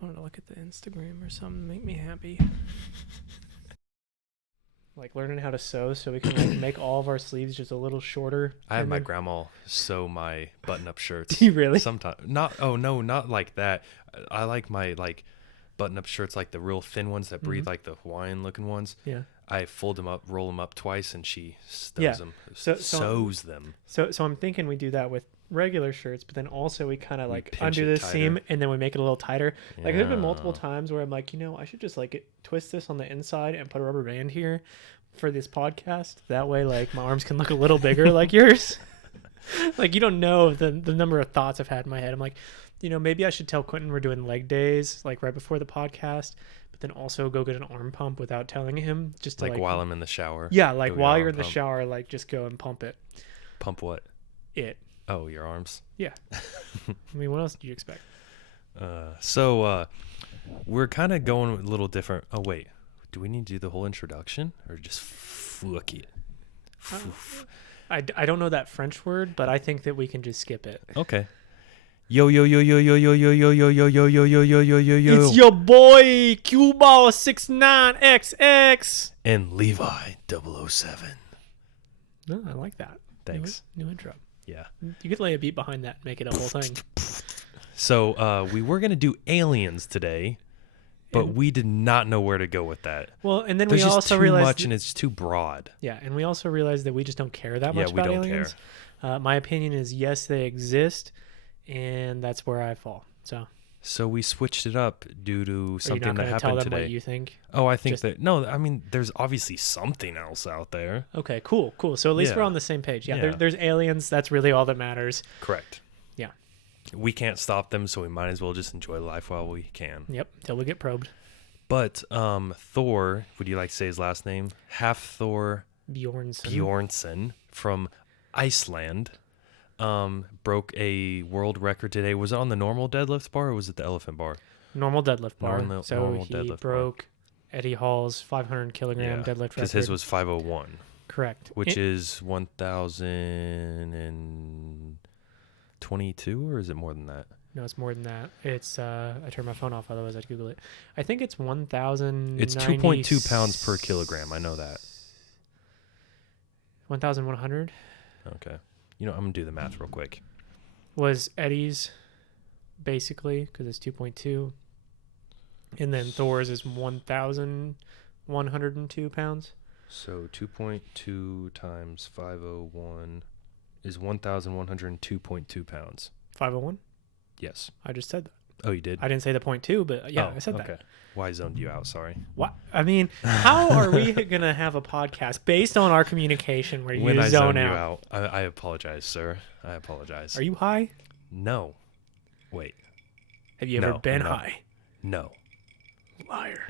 just wanted to look at the Instagram or something, make me happy. Like learning how to sew so we can like make all of our sleeves just a little shorter. I have my grandma sew my button-up shirts. Do you really? Sometimes. Not like that. I like my like button-up shirts, like the real thin ones that breathe, like the Hawaiian-looking ones. Yeah. I fold them up, roll them up twice, and she sews them. Sews them. So I'm thinking we do that with regular shirts, but then also we kind of like undo the tighter. seam and then we make it a little tighter. Yeah. Like there's been multiple times where I'm like, I should just like twist this on the inside and put a rubber band here for this podcast. That way, like my arms can look a little bigger like yours. Like you don't know the number of thoughts I've had in my head. I'm like, maybe I should tell Quentin we're doing leg days like right before the podcast, but then also go get an arm pump without telling him, just to like while I'm in the shower. Yeah, like while you're in the shower, like just go and pump it. Pump what? It. Oh, your arms. Yeah. I mean, what else did you expect? So we're kind of going a little different. Oh wait, do we need to do the whole introduction or just fuck it? I don't know that French word, but I think that we can just skip it. Okay. Yo yo yo yo yo yo yo yo yo yo yo yo yo yo yo yo yo. It's your boy Q-Ball 69XX and Levi 007. No, I like that. Thanks. New intro. Yeah. You could lay a beat behind that and make it a whole thing. So we were gonna do aliens today, but we did not know where to go with that. Well, and then There's we just also too realized much, and it's too broad. Yeah, and we also realized that we just don't care that much we about don't aliens. My opinion is yes, they exist, and that's where I fall. So we switched it up due to something that happened tell them today. What you think? Oh, I think I mean, there's obviously something else out there. Okay, cool. So at least we're on the same page. Yeah. There's aliens. That's really all that matters. Correct. Yeah. We can't stop them, so we might as well just enjoy life while we can. Yep, till we get probed. But Thor, would you like to say his last name? Hafthor Bjornsson from Iceland. Broke a world record today. Was it on the normal deadlift bar or was it the elephant bar? Normal deadlift bar. Normal he deadlift broke Eddie Hall's 500 kilogram deadlift record. Because his was 501. Correct. Which is 1,022, or is it more than that? No, it's more than that. It's I turned my phone off, otherwise I'd Google it. I think it's 1,000. It's 2.2 pounds per kilogram. I know that. 1,100. Okay. I'm going to do the math real quick. Was Eddie's, basically, because it's 2.2. And then Thor's is 1,102 pounds. So 2.2 times 501 is 1,102.2 pounds. 501? Yes. I just said that. Oh, you did? I didn't say the 0.2, but I said that. Okay. Why zoned you out? Sorry. What? I mean, how are we going to have a podcast based on our communication where you zone out? I apologize, sir. I apologize. Are you high? No. Wait. Have you ever been high? No. Liar.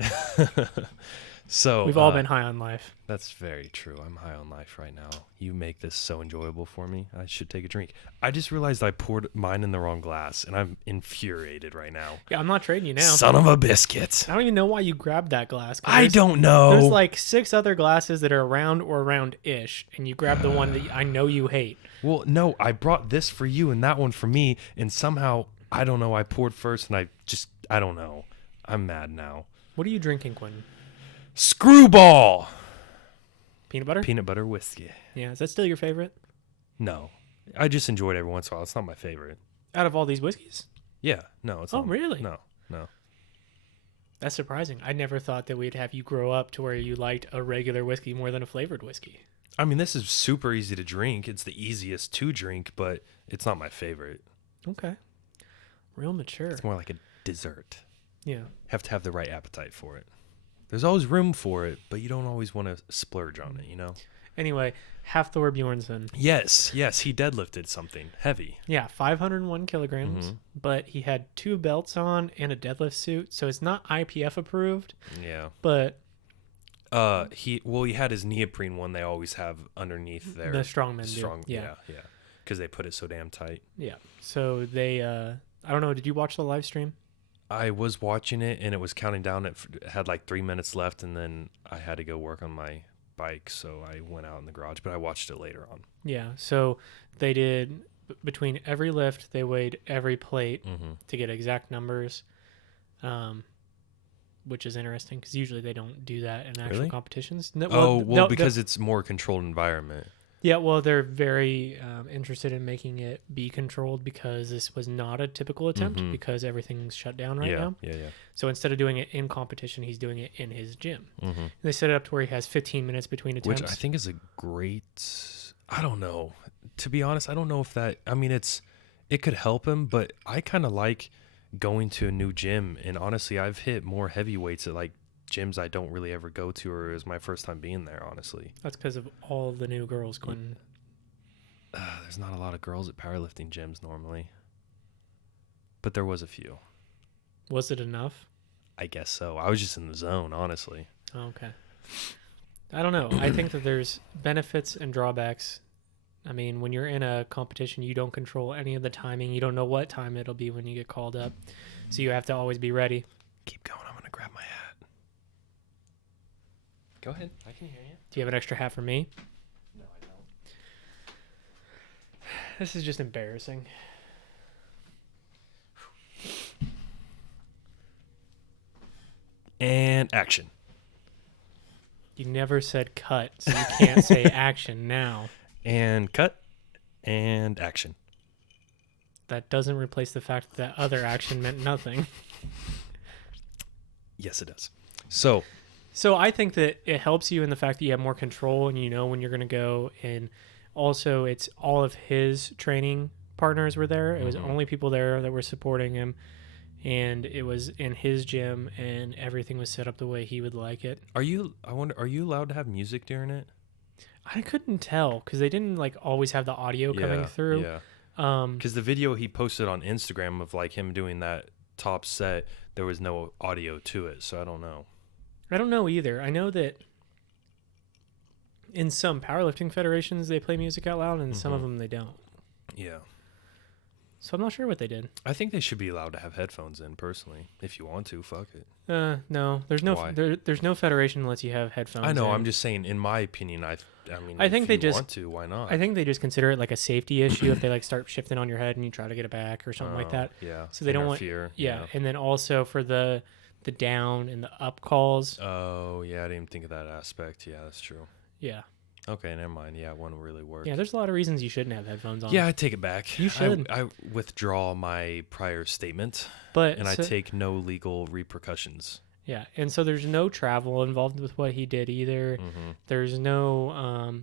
So we've all been high on life. That's very true. I'm high on life right now. You make this so enjoyable for me. I should take a drink. I just realized I poured mine in the wrong glass, and I'm infuriated right now. Yeah, I'm not trading you now. Son of a biscuit. I don't even know why you grabbed that glass. I don't know. There's like 6 other glasses that are round or round-ish, and you grabbed the one that I know you hate. Well, no, I brought this for you and that one for me, and somehow, I don't know, I poured first, and I don't know. I'm mad now. What are you drinking, Quentin? Screwball. Peanut butter? Peanut butter whiskey. Yeah, is that still your favorite? No. I just enjoy it every once in a while. It's not my favorite. Out of all these whiskeys? Yeah. No, it's not. Oh, really? No. That's surprising. I never thought that we'd have you grow up to where you liked a regular whiskey more than a flavored whiskey. I mean, this is super easy to drink. It's the easiest to drink, but it's not my favorite. Okay. Real mature. It's more like a dessert. Yeah. Have to have the right appetite for it. There's always room for it, but you don't always want to splurge on it, Anyway, Hafthor Bjornsson. Yes, he deadlifted something heavy. Yeah, 501 kilograms, but he had 2 belts on and a deadlift suit, so it's not IPF approved. Yeah. But he had his neoprene one they always have underneath there. The strongmen do. Yeah. Because they put it so damn tight. Yeah. So they I don't know, did you watch the live stream? I was watching it, and it was counting down. It had like 3 minutes left, and then I had to go work on my bike, so I went out in the garage, but I watched it later on. Yeah, so they did, between every lift, they weighed every plate to get exact numbers. which is interesting because usually they don't do that in actual Really? competitions. No, Well, because it's more controlled environment. yeah, well, they're very interested in making it be controlled because this was not a typical attempt because everything's shut down right now. Yeah. So instead of doing it in competition, he's doing it in his gym. Mm-hmm. And they set it up to where he has 15 minutes between attempts. Which I think is a great. I don't know. To be honest, I don't know if that. I mean, it could help him, but I kind of like going to a new gym. And honestly, I've hit more heavyweights at like gyms I don't really ever go to, or it was my first time being there. Honestly, That's because of all the new girls going. there's not a lot of girls at powerlifting gyms normally, but there was a few. Was it enough? I guess so. I was just in the zone, honestly. Oh, okay. I don't know. I think that there's benefits and drawbacks. I mean, when you're in a competition, you don't control any of the timing. You don't know what time it'll be when you get called up. So you have to always be ready. Keep going. I'm going to grab my hat. Go ahead. I can hear you. Do you have an extra hat for me? No, I don't. This is just embarrassing. And action. You never said cut, so you can't say action now. And cut. And action. That doesn't replace the fact that other action meant nothing. Yes, it does. So I think that it helps you in the fact that you have more control and you know when you're going to go. And also, it's all of his training partners were there. It was only people there that were supporting him. And it was in his gym, and everything was set up the way he would like it. are you allowed to have music during it? I couldn't tell because they didn't like always have the audio coming through. Yeah. Because the video he posted on Instagram of like him doing that top set, there was no audio to it. So I don't know. I don't know either. I know that in some powerlifting federations they play music out loud, and in some of them they don't. Yeah. So I'm not sure what they did. I think they should be allowed to have headphones in personally. If you want to, fuck it. No, there's no Why? there's no federation that lets you have headphones. I know. in. I'm just saying. In my opinion, I mean, I think if they you just want to. Why not? I think they just consider it like a safety issue if they like start shifting on your head and you try to get it back or something like that. Yeah. So they don't want fear. Yeah, and then also for the down and the up calls. Oh yeah, I didn't even think of that aspect. Yeah, that's true. Yeah. Okay, never mind. Yeah, it wouldn't really work. Yeah, there's a lot of reasons you shouldn't have headphones on. Yeah, I take it back. You should. I withdraw my prior statement, But and I take no legal repercussions. Yeah, and so there's no travel involved with what he did either. There's no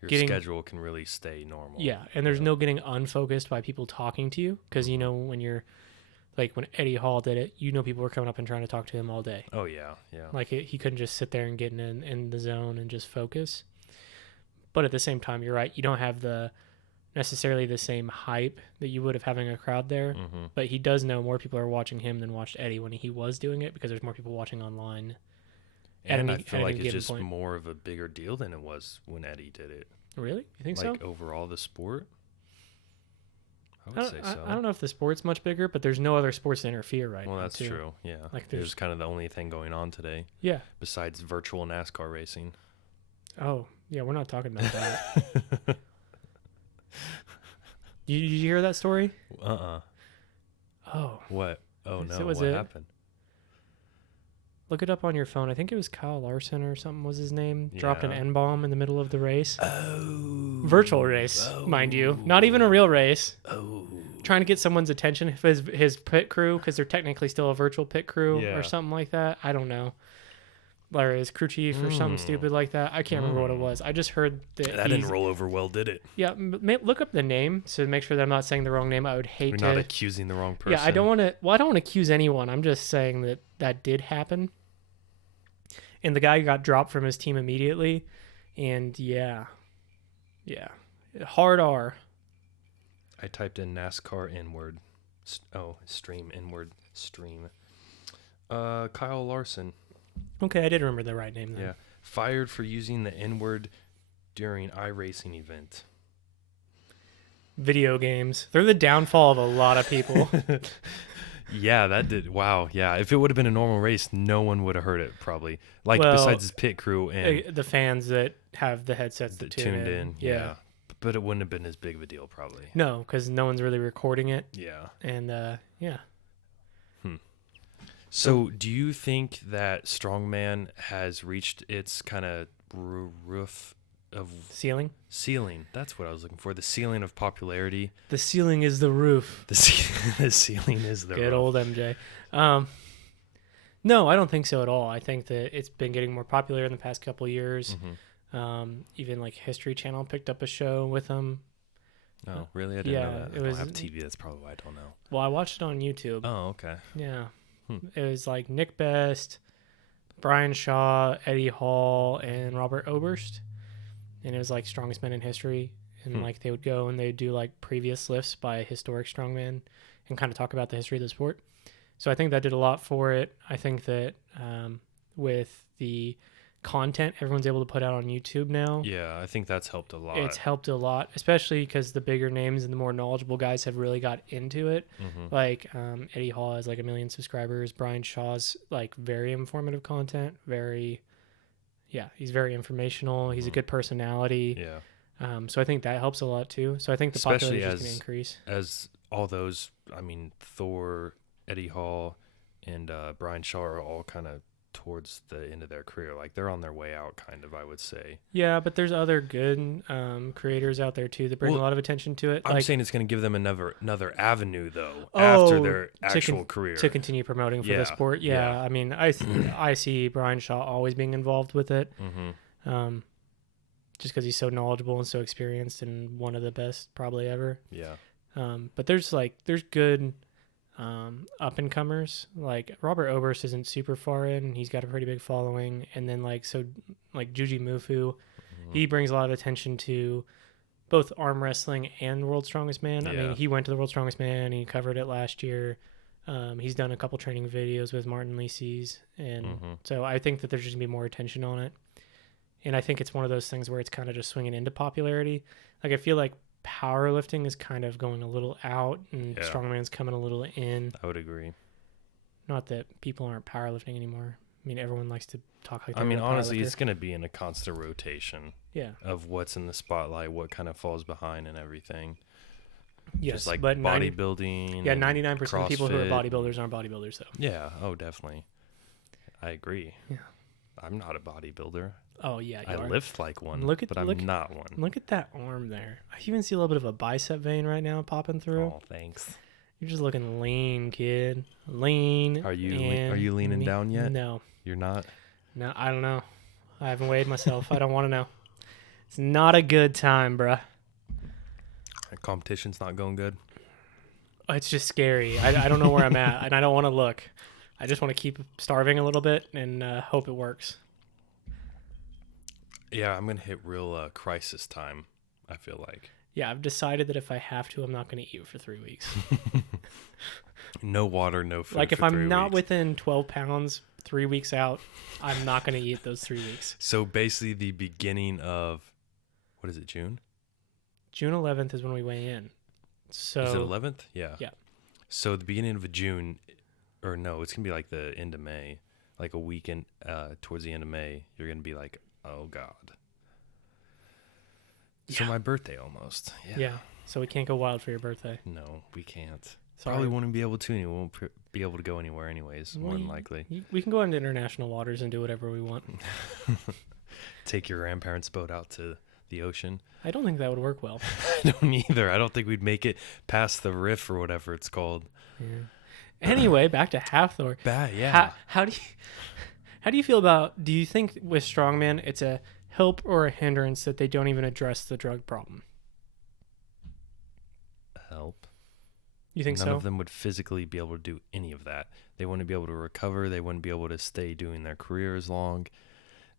Your schedule can really stay normal. Yeah, and there's no getting unfocused by people talking to you because you know when you're like when Eddie Hall did it, you know people were coming up and trying to talk to him all day. Oh yeah, yeah. Like he couldn't just sit there and get in the zone and just focus. But at the same time, you're right. You don't have necessarily the same hype that you would have having a crowd there. But he does know more people are watching him than watched Eddie when he was doing it because there's more people watching online. And I feel like it's just more of a bigger deal than it was when Eddie did it. Really? You think so? Like overall the sport? I would say so. I don't know if the sport's much bigger, but there's no other sports to interfere right now. Well, that's too. true. Yeah. Like there's kind of the only thing going on today. Yeah. Besides virtual NASCAR racing. Oh, yeah, we're not talking about that. Did you hear that story? Oh. What? Oh, no. What happened? Look it up on your phone. I think it was Kyle Larson or something was his name. Yeah. Dropped an N-bomb in the middle of the race. Oh. Virtual race, mind you. Not even a real race. Oh. Trying to get someone's attention, his pit crew, because they're technically still a virtual pit crew or something like that. I don't know. Or his crew chief or something stupid like that. I can't remember what it was. I just heard that didn't roll over well, did it? Yeah, look up the name to make sure that I'm not saying the wrong name. I would hate You're not accusing the wrong person. Yeah, I don't want to. Well, I don't want to accuse anyone. I'm just saying that did happen. And the guy got dropped from his team immediately. And yeah, hard R. I typed in NASCAR inward. Stream inward stream. Kyle Larson. Okay, I did remember the right name then. Yeah. Fired for using the N-word during iRacing event. Video games. They're the downfall of a lot of people. Yeah, that did. Wow. Yeah. If it would have been a normal race, no one would have heard it probably. Besides his pit crew and the fans that have the headsets that tuned in. Yeah. But it wouldn't have been as big of a deal probably. No, because no one's really recording it. Yeah. And yeah. So, do you think that strongman has reached its kind of roof of Ceiling? Ceiling? That's what I was looking for. The ceiling of popularity. The ceiling is the roof. The ceiling is the Good roof. old MJ. No, I don't think so at all. I think that it's been getting more popular in the past couple of years. Even like History Channel picked up a show with them. Oh, really? I didn't know that. I don't have TV. That's probably why I don't know. Well, I watched it on YouTube. Oh, okay. Yeah. It was like Nick Best, Brian Shaw, Eddie Hall, and Robert Oberst. And it was like strongest men in history. And like they would go and they'd do like previous lifts by historic strongmen and kind of talk about the history of the sport. So I think that did a lot for it. I think that with the content everyone's able to put out on YouTube now. Yeah, I think that's helped a lot. It's helped a lot, especially because the bigger names and the more knowledgeable guys have really got into it. Like Eddie Hall has like 1 million subscribers. Brian Shaw's like very informative content. He's very informational. He's a good personality. Yeah. So I think that helps a lot too. So I think the popularity is going to increase. As all those, I mean, Thor, Eddie Hall, and Brian Shaw are all kind of towards the end of their career. Like they're on their way out, kind of, I would say. Yeah, but there's other good creators out there too that bring a lot of attention to it. I'm saying it's going to give them another avenue though after their actual career to continue promoting for the sport. Yeah, I mean, I see Brian Shaw always being involved with it, just because he's so knowledgeable and so experienced and one of the best probably ever. Yeah. But there's good up and comers. Like Robert Oberst isn't super far in. He's got a pretty big following. And then like Juji Mufu, he brings a lot of attention to both arm wrestling and World's Strongest Man. Yeah. I mean, he went to the World's Strongest Man. He covered it last year. He's done a couple training videos with Martin Lisies. And so I think that there's just gonna be more attention on it. And I think it's one of those things where it's kind of just swinging into popularity. Like I feel like powerlifting is kind of going a little out and strongman's coming a little in. I would agree. Not that people aren't powerlifting anymore. I mean, everyone likes to talk like I mean, honestly, it's going to be in a constant rotation of what's in the spotlight, what kind of falls behind and everything. Yes, just like but bodybuilding. 99% of people who are bodybuilders aren't bodybuilders, though. Yeah, oh, definitely. I agree. Yeah. I'm not a bodybuilder. Oh, yeah, I lift like one, but I'm not one. Look at that arm there. I even see a little bit of a bicep vein right now popping through. Oh, thanks. You're just looking lean, kid. Lean. Are you leaning down yet? No. You're not? No, I don't know. I haven't weighed myself. I don't want to know. It's not a good time, bruh. Competition's not going good? It's just scary. I don't know where I'm at, and I don't want to look. I just want to keep starving a little bit and hope it works. Yeah, I'm going to hit real crisis time, I feel like. Yeah, I've decided that if I have to, I'm not going to eat for 3 weeks. No water, no food. Like if I'm not within 12 pounds 3 weeks out, I'm not going to eat those 3 weeks. So basically the beginning of, what is it, June? June 11th is when we weigh in. So is it 11th? Yeah. Yeah. So the beginning of June, or no, it's going to be like the end of May, like a weekend towards the end of May, you're going to be like, oh, God. Yeah. So my birthday almost. Yeah. So we can't go wild for your birthday. No, we can't. Sorry. Probably won't be able to. We won't be able to go anywhere anyways, more than likely. We can go into international waters and do whatever we want. Take your grandparents' boat out to the ocean. I don't think that would work well. I don't either. I don't think we'd make it past the riff or whatever it's called. Yeah. Anyway, back to Hathor. Yeah. How do you feel about, do you think with strongman it's a help or a hindrance that they don't even address the drug problem? Help. You think None of them would physically be able to do any of that. They wouldn't be able to recover. They wouldn't be able to stay doing their career as long.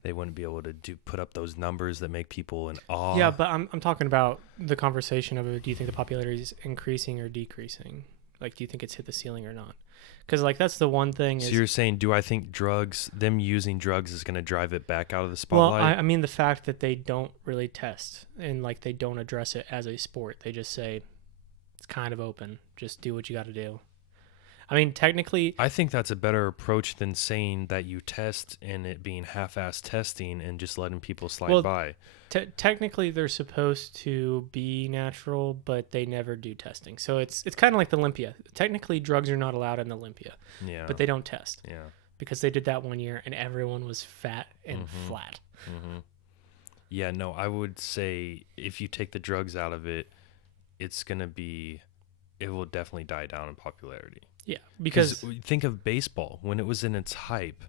They wouldn't be able to put up those numbers that make people in awe. Yeah, but I'm talking about the conversation of, do you think the popularity is increasing or decreasing? Like, do you think it's hit the ceiling or not? Because, like, that's the one thing. So you're saying, do I think them using drugs is going to drive it back out of the spotlight? Well, I mean the fact that they don't really test and, like, they don't address it as a sport. They just say, it's kind of open. Just do what you got to do. I mean, technically, I think that's a better approach than saying that you test and it being half-ass testing and just letting people slide by. Technically, they're supposed to be natural, but they never do testing. So it's kind of like the Olympia. Technically, drugs are not allowed in the Olympia, but they don't test. Yeah. Because they did that one year and everyone was fat and flat. Mm-hmm. Yeah, no, I would say if you take the drugs out of it, it will definitely die down in popularity. Yeah, because think of baseball. When it was in its hype,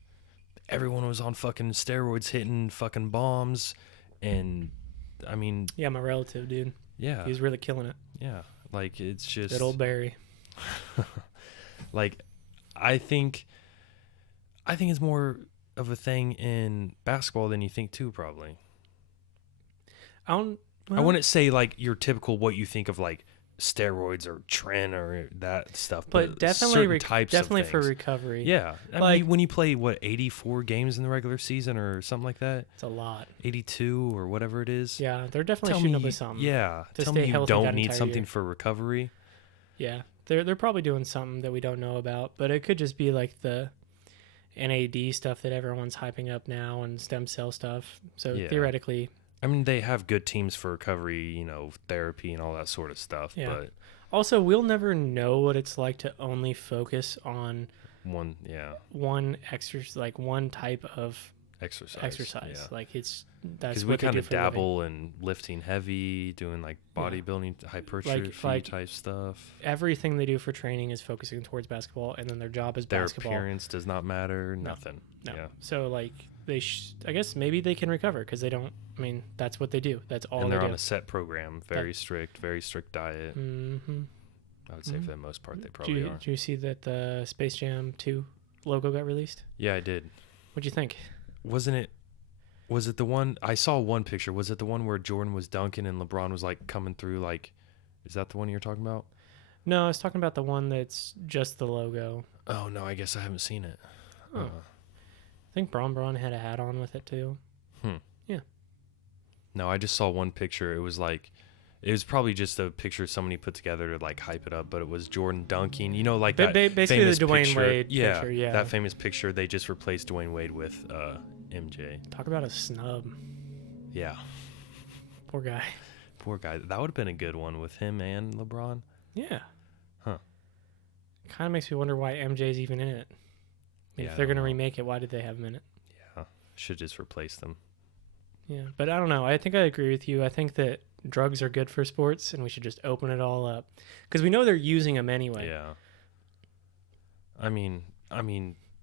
everyone was on fucking steroids, hitting fucking bombs, and I mean... Yeah, my relative, dude. Yeah. He was really killing it. Yeah, like, it's just... That old Barry. Like, I think it's more of a thing in basketball than you think, too, probably. I wouldn't say, like, your typical what you think of, like, steroids or trend or that stuff, but definitely types definitely of for recovery. Yeah, I mean, when you play 84 games in the regular season or something like that, it's a lot. 82 or whatever it is. Yeah, they're definitely shooting up with something. Yeah, tell me you don't need something for recovery. Yeah, they're probably doing something that we don't know about, but it could just be like the NAD stuff that everyone's hyping up now and stem cell stuff. So theoretically. I mean, they have good teams for recovery, therapy and all that sort of stuff. Yeah. But also, we'll never know what it's like to only focus on one exercise, like one type of exercise. Yeah. Like that's because we kind of dabble in lifting heavy, doing like bodybuilding, hypertrophy type stuff. Everything they do for training is focusing towards basketball, and then their job is basketball. Their appearance does not matter. Nothing. No. Yeah. So like I guess maybe they can recover because they don't. I mean, that's what they do. That's all. And they're on a set program, very strict diet. Mm-hmm. I would say for the most part they probably are. Did you see that the Space Jam 2 logo got released? Yeah, I did. What'd you think? Was it the one I saw one picture? Was it the one where Jordan was dunking and LeBron was like coming through? Like, is that the one you're talking about? No, I was talking about the one that's just the logo. Oh no, I guess I haven't seen it. Oh. I think Braun had a hat on with it too. Yeah. No, I just saw one picture. It was probably just a picture somebody put together to like hype it up, but it was Jordan dunking. Like that basically famous the Dwayne picture. Wade picture. Yeah, that famous picture. They just replaced Dwayne Wade with MJ. Talk about a snub. Yeah. Poor guy. That would have been a good one with him and LeBron. Yeah. Huh. Kind of makes me wonder why MJ's even in it. If they're going to remake it, why did they have him in it? Yeah. Should just replace them. Yeah. But I don't know. I think I agree with you. I think that drugs are good for sports and we should just open it all up. Because we know they're using them anyway. Yeah. I mean,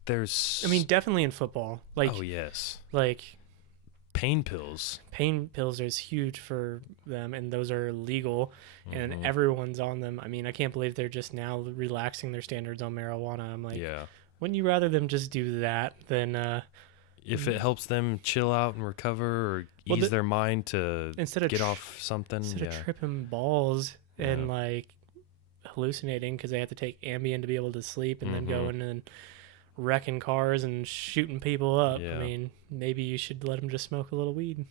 there's... definitely in football. Like, oh, yes. Like... Pain pills. Pain pills is huge for them, and those are legal, and everyone's on them. I mean, I can't believe they're just now relaxing their standards on marijuana. I'm like, wouldn't you rather them just do that than... if it helps them chill out and recover or ease their mind to get off something. Instead of tripping balls and, like, hallucinating because they have to take Ambien to be able to sleep and then go in and wrecking cars and shooting people up. I mean, maybe you should let them just smoke a little weed.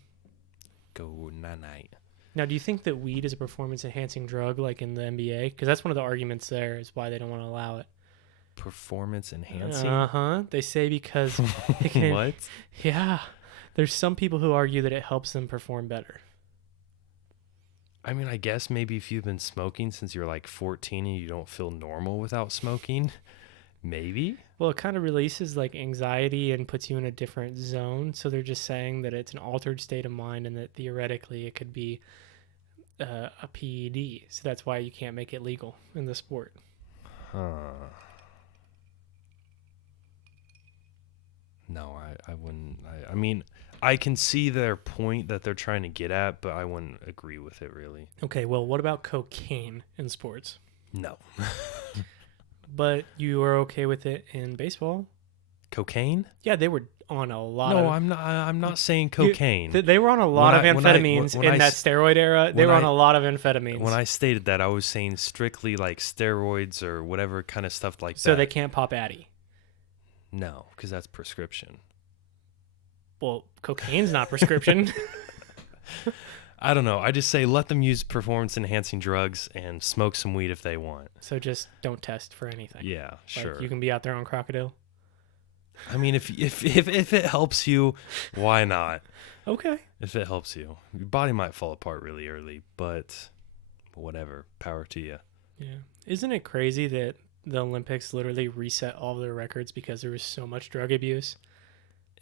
Go night-night. Now, do you think that weed is a performance-enhancing drug like in the NBA? Because that's one of the arguments there is why they don't want to allow it. Performance-enhancing? Uh-huh. They say because... it can, what? Yeah. There's some people who argue that it helps them perform better. I mean, I guess maybe if you've been smoking since you're like 14 and you don't feel normal without smoking... Maybe. Well, it kind of releases like anxiety and puts you in a different zone. So they're just saying that it's an altered state of mind and that theoretically it could be a PED. So that's why you can't make it legal in the sport. No, I wouldn't. I mean, I can see their point that they're trying to get at, but I wouldn't agree with it really. Okay, well, what about cocaine in sports? No. But you are okay with it in baseball? Cocaine? Yeah, they were on a lot No, of... I'm not saying cocaine. They were on a lot of amphetamines in that steroid era. They were on a lot of amphetamines. When I stated that, I was saying strictly like steroids or whatever kind of stuff like that. So they can't pop Addy? No, because that's prescription. Well, cocaine's not prescription. I don't know. I just say let them use performance-enhancing drugs and smoke some weed if they want. So just don't test for anything. Yeah, sure. Like you can be out there on crocodile. I mean, if it helps you, why not? Okay. If it helps you, your body might fall apart really early, but whatever. Power to you. Yeah. Isn't it crazy that the Olympics literally reset all of their records because there was so much drug abuse?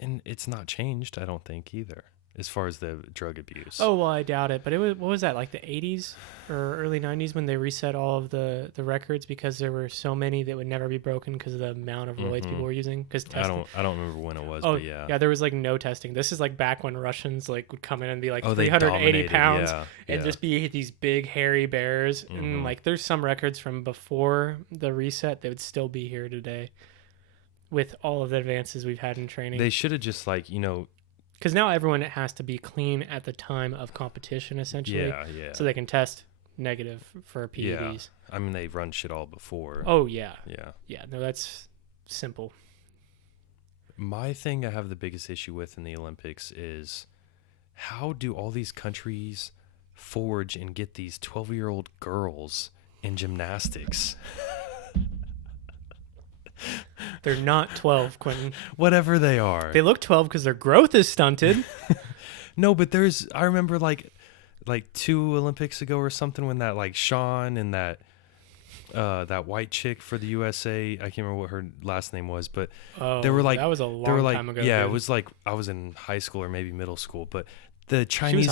And it's not changed, I don't think, either, as far as the drug abuse. Oh, well, I doubt it. But it was, what was that, like the 80s or early 90s when they reset all of the records because there were so many that would never be broken because of the amount of roids people were using? Because I don't remember when it was, oh, but yeah. Yeah, there was like no testing. This is like back when Russians like would come in and be like they 380 pounds yeah, and just be these big hairy bears. Mm-hmm. And like there's some records from before the reset that would still be here today with all of the advances we've had in training. They should have just like, because now everyone has to be clean at the time of competition, essentially. yeah. So they can test negative for PEDs. Yeah. I mean, they've run shit all before. Oh, yeah. Yeah. Yeah, no, that's simple. My thing I have the biggest issue with in the Olympics is how do all these countries forge and get these 12-year-old girls in gymnastics? They're not 12, Quentin. Whatever they are. They look 12 because their growth is stunted. No, but I remember like 2 Olympics ago or something when that like Sean and that white chick for the USA, I can't remember what her last name was, but they were like, that was a long time ago. Yeah, dude. it was like I was in high school or maybe middle school, but the Chinese,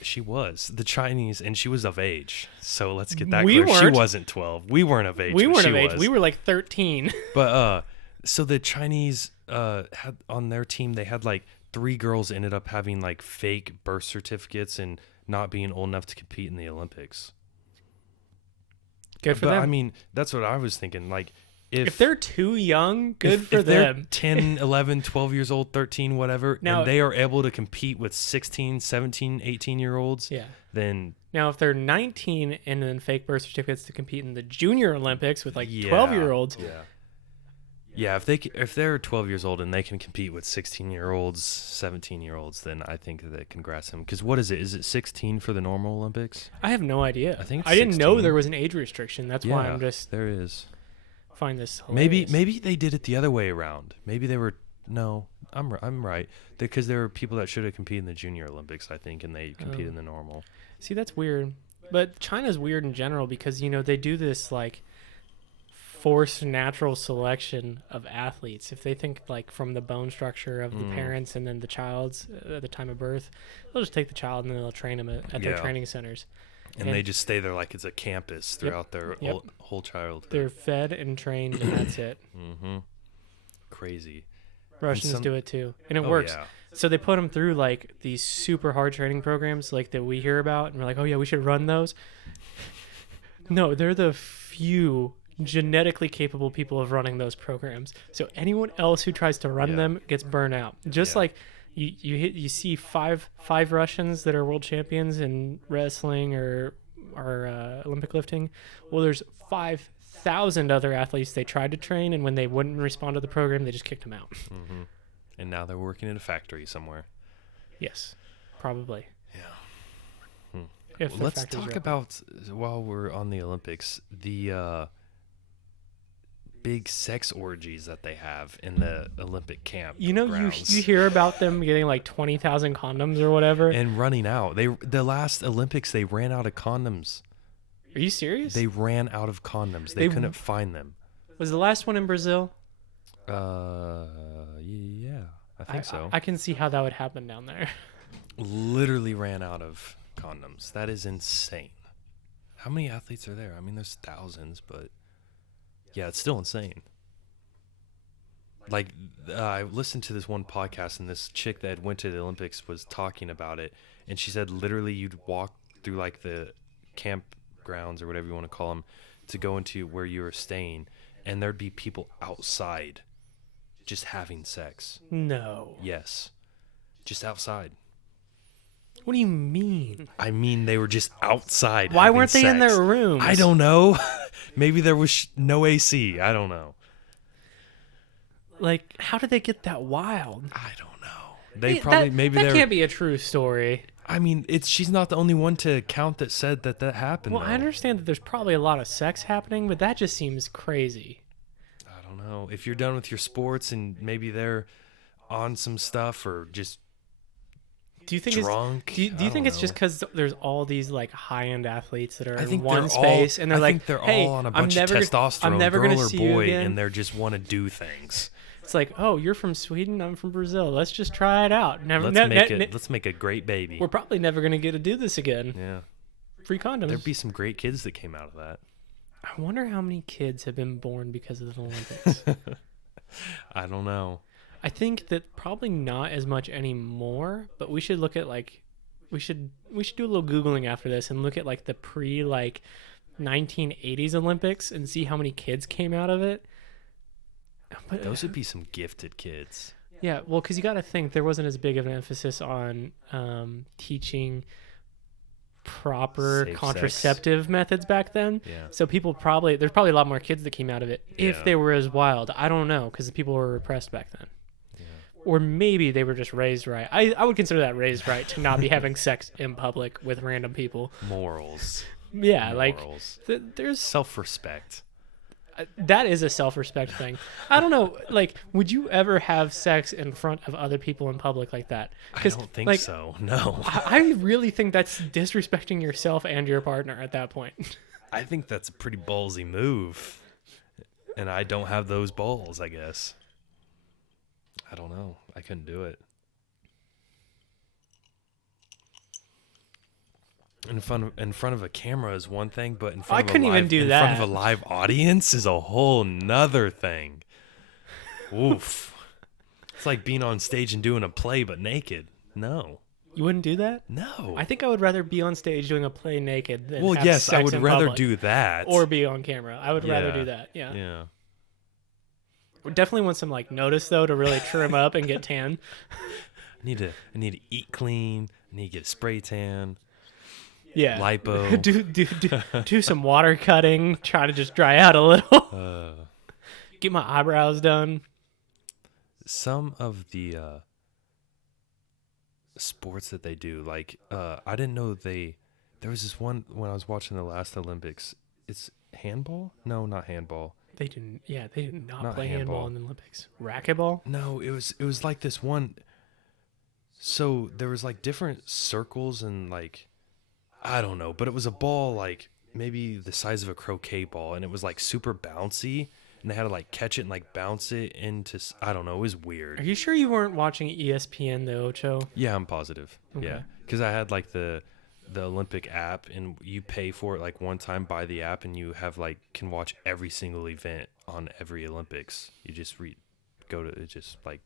she was hot. the Chinese, and she was of age. So let's get that We clear. She weren't. wasn't 12. We weren't of age. We but weren't she of age. was. We were like 13. But so the Chinese had on their team, they had like 3 girls ended up having like fake birth certificates and not being old enough to compete in the Olympics. Good for them. I mean, that's what I was thinking. Like, if they're too young, good for if they're them. 10, 11, 12 years old, 13, whatever, Now, and they are able to compete with 16, 17, 18-year-olds, yeah. then... Now, if they're 19 and then fake birth certificates to compete in the Junior Olympics with like 12-year-olds. Yeah, if they're 12 years old and they can compete with 16-year-olds, 17-year-olds, then I think that congrats them. Because what is it? Is it 16 for the normal Olympics? I have no idea. I think it's I didn't know 16. there was an age restriction. That's why I'm just there is. find this hilarious. Maybe they did it the other way around. Maybe they were I'm right, because there were people that should have competed in the Junior Olympics, I think, and they competed in the normal. See, that's weird. But China's weird in general because they do this like forced natural selection of athletes. If they think like from the bone structure of the parents and then the child's at the time of birth, they'll just take the child and then they'll train them at their training centers. And they just stay there like it's a campus throughout their whole childhood. They're fed and trained, and that's it. Mm-hmm. Crazy. Russians do it too, and it works. Yeah. So they put them through like these super hard training programs, like that we hear about, and we're like, oh yeah, we should run those. No, they're the few genetically capable people of running those programs. So anyone else who tries to run them gets burnt out. Just like you see five Russians that are world champions in wrestling or Olympic lifting. Well, there's 5,000 other athletes they tried to train, and when they wouldn't respond to the program, they just kicked them out. Mm-hmm. And now they're working in a factory somewhere. Yes, probably. Yeah. Let's talk about, while we're on the Olympics, the big sex orgies that they have in the Olympic camp. You hear about them getting like 20,000 condoms or whatever, and running out. The last Olympics they ran out of condoms. Are you serious? They ran out of condoms. They couldn't find them. Was the last one in Brazil? Yeah, I think so. I can see how that would happen down there. Literally ran out of condoms. That is insane. How many athletes are there? I mean, there's thousands, but yeah, it's still insane. Like, I listened to this one podcast, and this chick that went to the Olympics was talking about it, and she said literally you'd walk through like the campgrounds or whatever you want to call them to go into where you were staying, and there'd be people outside just having sex. No. Yes. Just outside. What do you mean? I mean, they were just outside. Why weren't they in their rooms? I don't know. Maybe there was no AC. I don't know. Like, how did they get that wild? I don't know. They probably that can't be a true story. I mean, she's not the only one to count that said that happened. Well, though. I understand that there's probably a lot of sex happening, but that just seems crazy. I don't know. If you're done with your sports and maybe they're on some stuff or just do you think drunk, do you think it's just because there's all these like high-end athletes that are I think in one space and they're like, think they're hey, all on a bunch of testosterone, I'm never gonna girl or see boy, you again. and they just want to do things. It's like, oh, you're from Sweden, I'm from Brazil. Let's just try it out. Let's make a great baby. We're probably never gonna get to do this again. Yeah. Free condoms. There'd be some great kids that came out of that. I wonder how many kids have been born because of the Olympics. I don't know. I think that probably not as much anymore, but we should look at we should do a little Googling after this and look at like the 1980s Olympics and see how many kids came out of it. But those would be some gifted kids. Yeah, well, because you got to think there wasn't as big of an emphasis on teaching proper Safe contraceptive methods back then. Yeah. So there's probably a lot more kids that came out of it if they were as wild. I don't know, because the people were repressed back then. Yeah. Or maybe they were just raised right. I would consider that raised right to not be having sex in public with random people. Morals. Yeah, Morals. There's self-respect. That is a self-respect thing. I don't know. Like, would you ever have sex in front of other people in public like that? I don't think so. No. I really think that's disrespecting yourself and your partner at that point. I think that's a pretty ballsy move. And I don't have those balls, I guess. I don't know. I couldn't do it. In front of a camera is one thing, but in front of a live audience is a whole nother thing. Oof. It's like being on stage and doing a play but naked. No. You wouldn't do that? No. I think I would rather be on stage doing a play naked than well, have yes, sex I would in rather public do that. or be on camera. I would rather do that. Yeah. Yeah. We definitely want some like notice though to really trim up and get tan. I need to eat clean. I need to get a spray tan. Yeah. Lipo. do some water cutting. Try to just dry out a little. Get my eyebrows done. Some of the sports that they do, like I didn't know there was this one when I was watching the last Olympics. It's handball? No, not handball. They did not play handball in the Olympics. Racquetball? No, it was like this one. So there was like different circles and like I don't know, but it was a ball like maybe the size of a croquet ball, and it was like super bouncy, and they had to like catch it and like bounce it into I don't know, it was weird. Are you sure you weren't watching ESPN the Ocho? Yeah, I'm positive. Okay. Yeah, because I had like the Olympic app, and you pay for it like one time, buy the app, and you have like can watch every single event on every Olympics. You just go to just like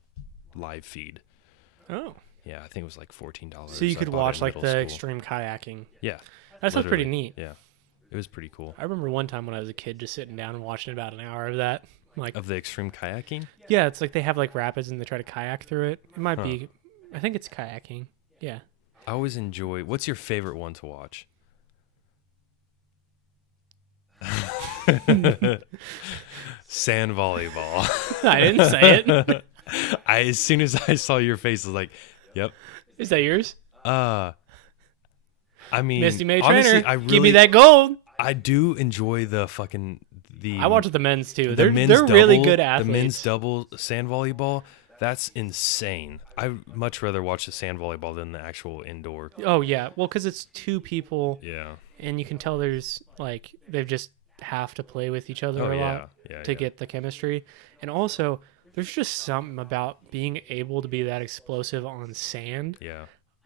live feed. Oh. Yeah, I think it was like $14. So you could watch like the extreme kayaking. Yeah. That sounds pretty neat. Yeah. It was pretty cool. I remember one time when I was a kid just sitting down and watching about an hour of that. Like of the extreme kayaking? Yeah, it's like they have like rapids and they try to kayak through it. It might be I think it's kayaking. Yeah. I always enjoy. What's your favorite one to watch? Sand volleyball. I didn't say it. As soon as I saw your face, I was like, "Yep." Is that yours? I mean, Misty May honestly, Trainer, give me that gold. I do enjoy the. I watch the men's too. They're double, really good athletes. The men's double sand volleyball. That's insane. I much rather watch the sand volleyball than the actual indoor. Oh yeah, well, because it's two people. Yeah. And you can tell there's like they just have to play with each other a lot to get the chemistry, and also there's just something about being able to be that explosive on sand. Yeah.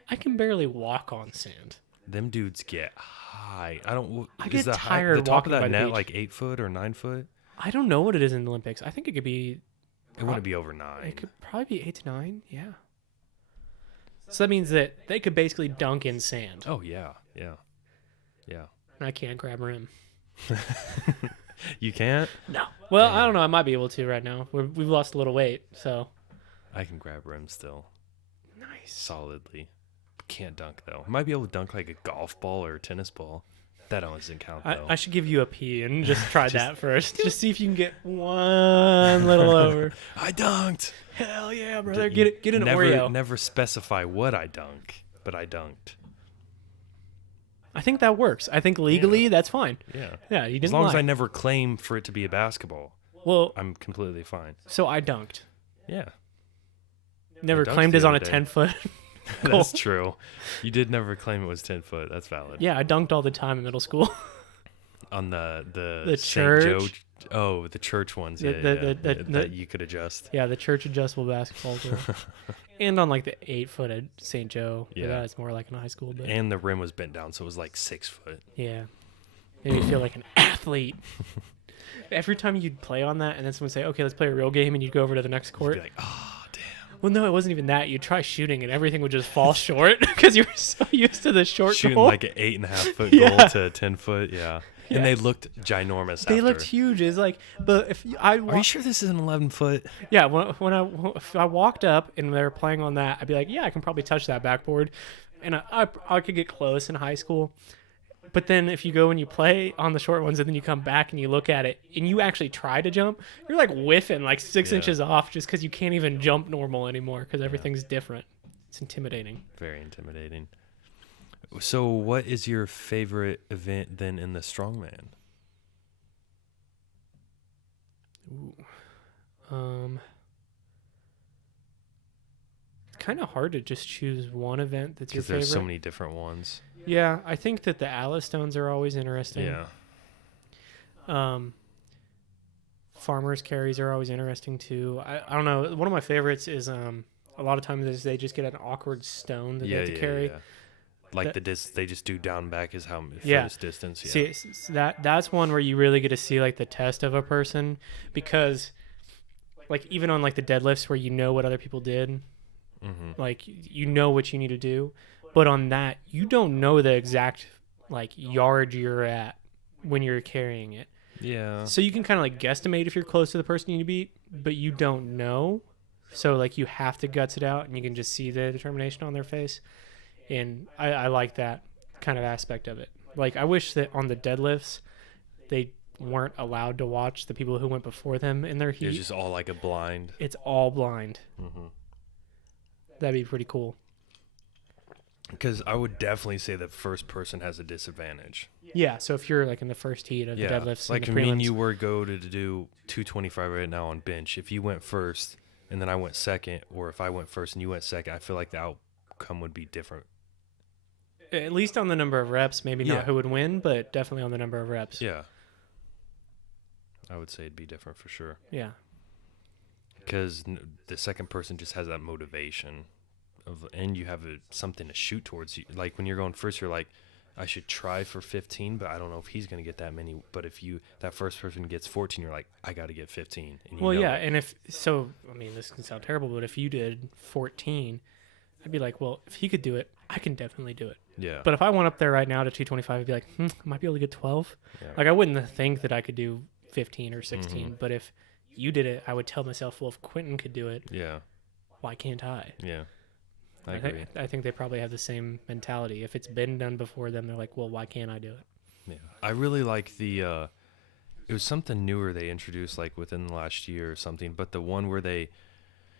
I can barely walk on sand. Them dudes get high. I get tired. The top of that net beach. like 8 foot or 9 foot. I don't know what it is in the Olympics. I think it could be. It wouldn't be over 9. It could probably be 8 to 9. Yeah. So that means that they could basically dunk in sand. Oh yeah, yeah, yeah. And I can't grab rim. You can't? No. Well, I don't know. I might be able to right now. We've lost a little weight, so. I can grab rim still. Nice. Solidly. Can't dunk though. I might be able to dunk like a golf ball or a tennis ball. That doesn't count though. I should give you a pee and just try that first. Just see if you can get one little over. I dunked. Hell yeah, brother. Get an Oreo. Never specify what I dunk, but I dunked. I think that works. I think legally that's fine. Yeah. Yeah, you didn't As long as lie. I never claim for it to be a basketball, Well, I'm completely fine. so I dunked. Yeah. Never I dunked claimed the as on other a day. 10-foot. That's true. You did never claim it was 10 foot. That's valid. Yeah, I dunked all the time in middle school. On the The St. Joe. church. Oh, the church ones. The- Yeah, the- yeah. the- That you could adjust. Yeah, the church adjustable basketball goal. And on like the 8-foot at St. Joe. Yeah. That's more like in high school. But And the rim was bent down, so it was like 6 foot. yeah, made me feel like an athlete. Every time you'd play on that, and then someone would say, "Okay, let's play a real game," and you'd go over to the next You'd court. be like, oh, damn. Well, no, it wasn't even that. You'd try shooting, and everything would just fall short because you were so used to the short Shooting goal. like an 8.5 foot Yeah. goal to a 10 foot. Yeah. Yeah. And they looked ginormous They after. looked huge. It's like, but if I, Are you sure this is an 11 foot? yeah, if I walked up and they were playing on that, I'd be like, yeah, I can probably touch that backboard, and I could get close in high school. But then if you go and you play on the short ones and then you come back and you look at it and you actually try to jump, you're like whiffing like 6 Yeah. inches off just because you can't even jump normal anymore because everything's different. It's intimidating. Very intimidating. So, what is your favorite event then in the strongman? Kind of hard to just choose one event that's your Because favorite. there's so many different ones. Yeah, I think that the Alice Stones are always interesting. Yeah. Farmers carries are always interesting too. I don't know. One of my favorites is a lot of times they just get an awkward stone that they have to carry. Yeah. Like That- they just do down back is how Yeah. furthest distance. Yeah. See, that's one where you really get to see like the test of a person because, like even on like the deadlifts where you know what other people did, like you know what you need to do, but on that you don't know the exact like yard you're at when you're carrying it. Yeah. So you can kind of like guesstimate if you're close to the person you need to beat, but you don't know. So like you have to guts it out, and you can just see the determination on their face. And I like that kind of aspect of it. Like I wish that on the deadlifts, they weren't allowed to watch the people who went before them in their heat. It's just all like a blind. It's all blind. That'd be pretty cool. Because I would definitely say the first person has a disadvantage. Yeah. So if you're like in the first heat of the deadlifts, like and the me and prelims- you were go to do 225 right now on bench. If you went first and then I went second, or if I went first and you went second, I feel like the outcome would be different. at least on the number of reps, maybe Yeah. not who would win, but definitely on the number of reps. Yeah. I would say it'd be different for sure. Yeah. Because the second person just has that motivation and you have something to shoot towards. Like when you're going first, you're like, I should try for 15, but I don't know if he's going to get that many. But if that first person gets 14, you're like, I got to get 15. And Well, yeah, and I mean, this can sound terrible, but if you did 14, I'd be like, well, if he could do it, I can definitely do it. Yeah. But if I went up there right now to 225, I'd be like, I might be able to get 12. Yeah. Like, I wouldn't think that I could do 15 or 16, but if you did it, I would tell myself, well, if Quentin could do it, Yeah. why can't I? Yeah. I agree. I think they probably have the same mentality. If it's been done before them, they're like, well, why can't I do it? Yeah. I really like it was something newer they introduced like within the last year or something, but the one where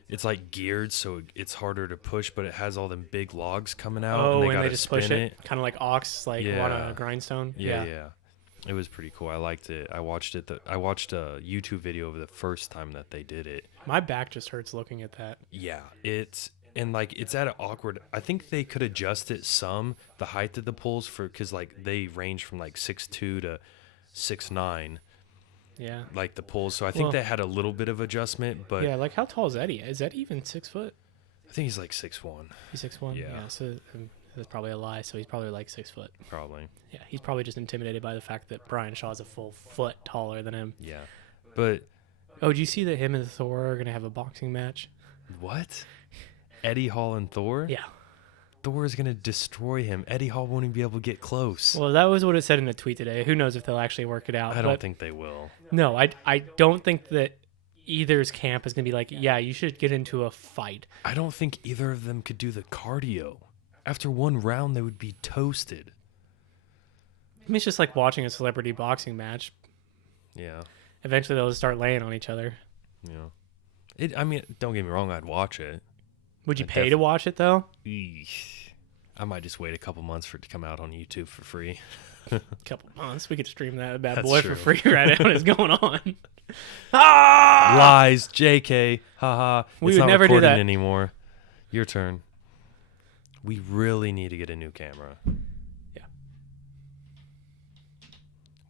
it's like geared so it's harder to push, but it has all them big logs coming out Oh, and they and got they to just spin push it, kind of like ox, like on Yeah. a grindstone. Yeah. It was pretty cool. I liked it. I watched it. I watched a YouTube video of the first time that they did it. My back just hurts looking at that. Yeah, it's at an awkward. I think they could adjust it some, the height of the pulls because like they range from like 6'2" to 6'9", Yeah. like the pulls. So I think Well- they had a little bit of adjustment, but Yeah, like how tall is Eddie? Is Eddie even 6 foot? I think he's like 6'1", He's 6'1"? Yeah. So that's probably a lie. So he's probably like 6 foot. probably. Yeah, he's probably just intimidated by the fact that Brian Shaw's a full foot taller than him. Yeah, but Oh, do you see that him and Thor are gonna have a boxing match? what? Eddie Hall and Thor? Yeah. Thor is gonna destroy him. Eddie Hall won't even be able to get close. Well, that was what it said in the tweet today. Who knows if they'll actually work it out? I don't but think they will. No, I don't think that either's camp is gonna be like, yeah, you should get into a fight. I don't think either of them could do the cardio. After one round, they would be toasted. I mean, it's just like watching a celebrity boxing match. Yeah, Eventually, they'll just start laying on each other. yeah. I mean, don't get me wrong. I'd watch it. Would you I pay to watch it though? Eesh. I might just wait a couple months for it to come out on YouTube for free. Couple months. We could stream that bad That's boy true. for free right now when it's going on. Lies, JK, haha. We It's would not never do recording that. anymore. Your turn. We really need to get a new camera. Yeah.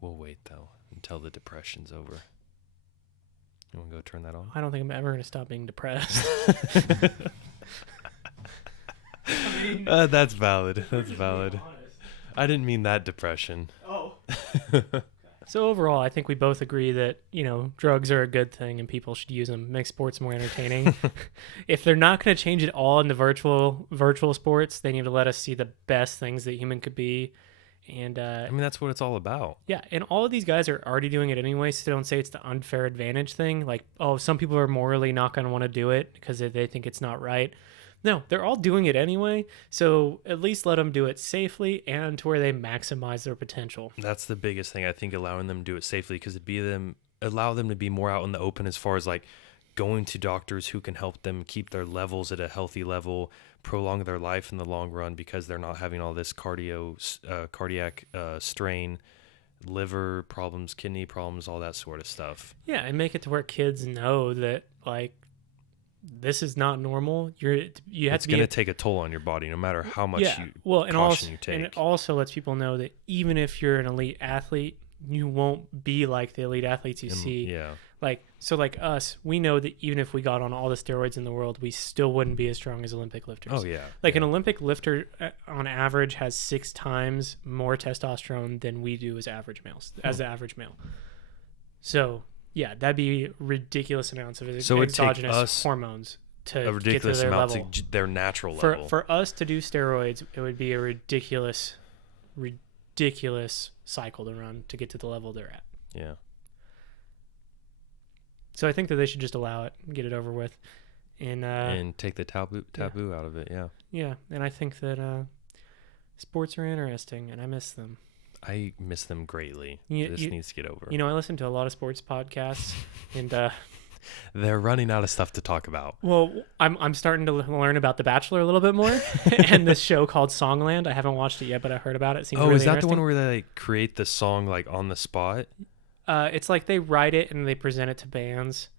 We'll wait, though, until the depression's over. You want to go turn that on? I don't think I'm ever going to stop being depressed. That's valid. That's valid. I didn't mean that depression. Oh. So overall, I think we both agree that, drugs are a good thing and people should use them. Make sports more entertaining. If they're not going to change it all into virtual sports, they need to let us see the best things that human could be. And I mean, that's what it's all about. yeah, and all of these guys are already doing it anyway, so don't say it's the unfair advantage thing. Like, oh, some people are morally not going to want to do it because they think it's not right. No, they're all doing it anyway, so at least let them do it safely and to where they maximize their potential. That's the biggest thing, I think, allowing them to do it safely, because allow them to be more out in the open as far as like going to doctors who can help them keep their levels at a healthy level, prolong their life in the long run, because they're not having all this cardiac strain, liver problems, kidney problems, all that sort of stuff. Yeah, and make it to where kids know that, like, this is not normal. You have It's to going to take a toll on your body no matter how much caution you take. And it also lets people know that even if you're an elite athlete, you won't be like the elite athletes you see. Yeah. Like us, we know that even if we got on all the steroids in the world, we still wouldn't be as strong as Olympic lifters. Oh, yeah. Like an Olympic lifter on average has 6 times more testosterone than we do as average males, as the average male. So, yeah, that'd be ridiculous amounts of exogenous hormones to a ridiculous get to their amount level. to their natural level. For us to do steroids, it would be a ridiculous cycle to run to get to the level they're at. Yeah. So I think that they should just allow it and get it over with. And take the taboo out of it, yeah. Yeah, and I think that sports are interesting, and I miss them. I miss them greatly. This needs to get over. I listen to a lot of sports podcasts, and they're running out of stuff to talk about. Well, I'm starting to learn about The Bachelor a little bit more, and this show called Songland. I haven't watched it yet, but I heard about it. It seems really is that the interesting. one where they create the song like on the spot? It's like they write it and they present it to bands.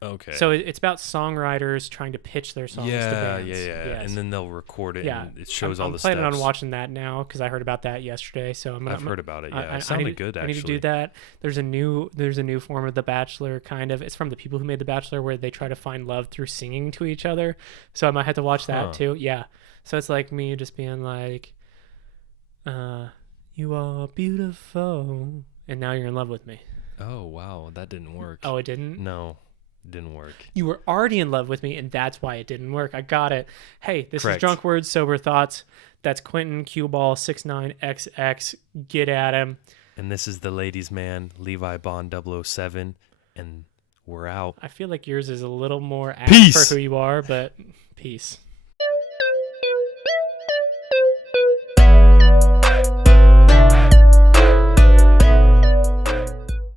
Okay. So it's about songwriters trying to pitch their songs to bands. Yeah. Yes. And then they'll record it. Yeah. And it shows I'm all the steps. planning on watching that now because I heard about that yesterday. So I've heard about it. Yeah, it sounded good. Actually, I need to do that. There's a new form of The Bachelor. Kind of. It's from the people who made The Bachelor, where they try to find love through singing to each other. So I might have to watch that too. Yeah. So it's like me just being like, "You are beautiful," and now you're in love with me. Oh wow, that didn't work. Oh, it didn't? No, it didn't work. You were already in love with me, and that's why it didn't work. I got it. Hey, this Correct. is Drunk Words, Sober Thoughts. That's Quentin Q-Ball 69XX. Get at him. And this is the ladies' man, Levi Bond 007, and we're out. I feel like yours is a little more apt Peace. for who you are, but peace.